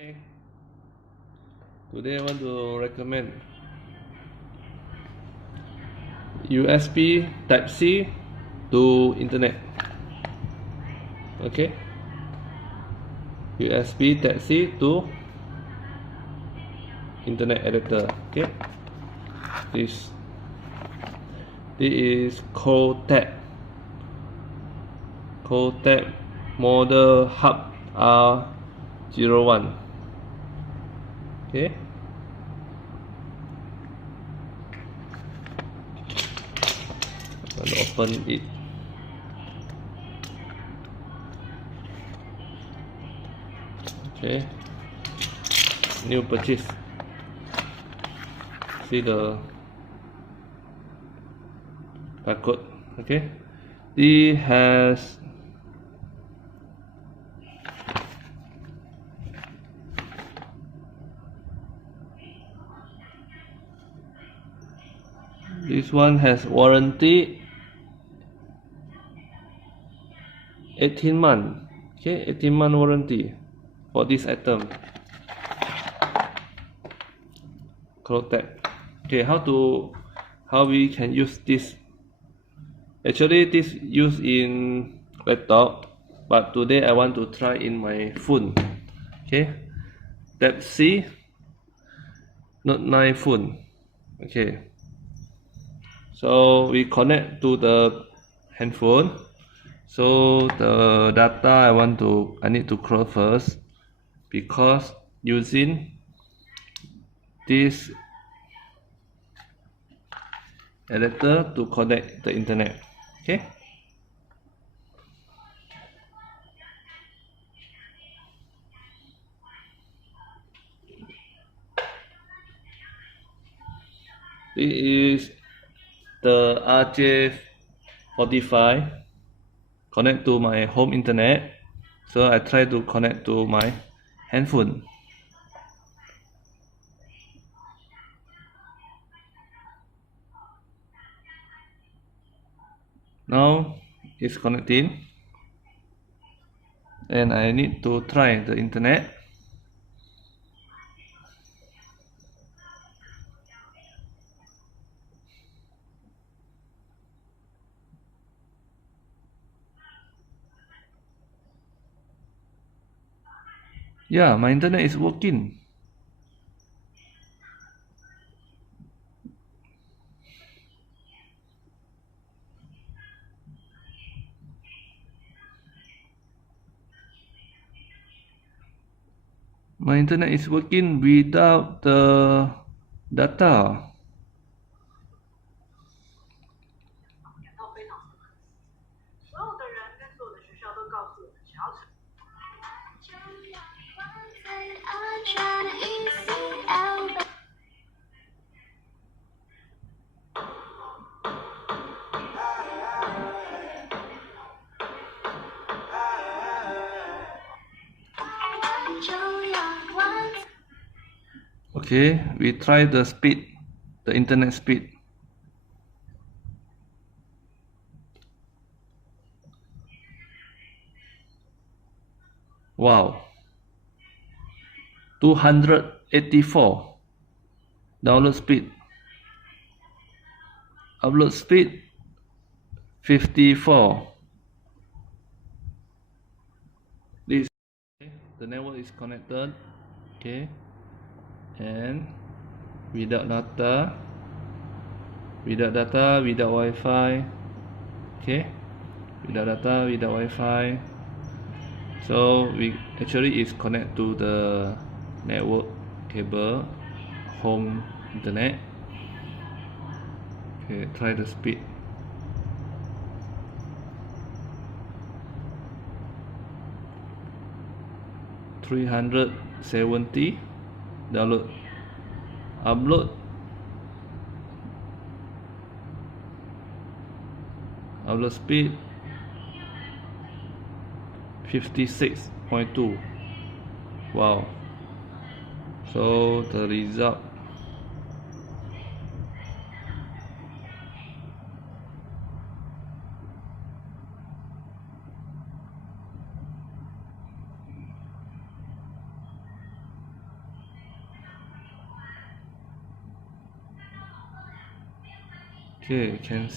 Hi. Today I want to recommend USB Type-C to Internet. Okay, USB Type-C to Internet adapter. Okay, this is Choetech model hub R01. Okay, I'm going to open it. Okay, new purchase. See the barcode. Okay, it has this one has warranty 18 month. Okay, 18-month warranty for this item. Choetech. Okay, how we can use this? Actually, this used in laptop, but today I want to try in my phone. Okay, Type-C, Note 9 phone. Okay, so we connect to the handphone. So the data I need to cross first, because using this adapter to connect the internet. Okay, this is the RJ45 connect to my home internet. So I try to connect to my handphone. Now it's connecting, and I need to try the internet. Yeah, my internet is working. My internet is working without the data. Okay, we try the speed, the internet speed. Wow, 284 download speed. Upload speed 54. This, the network is connected. Okay, and without data, without Wi-Fi. Okay, without data, without Wi-Fi. So we actually is connect to the network cable, home internet. Okay, try the speed. $370 download. Upload speed 56.2. Wow. So the result, Okay, can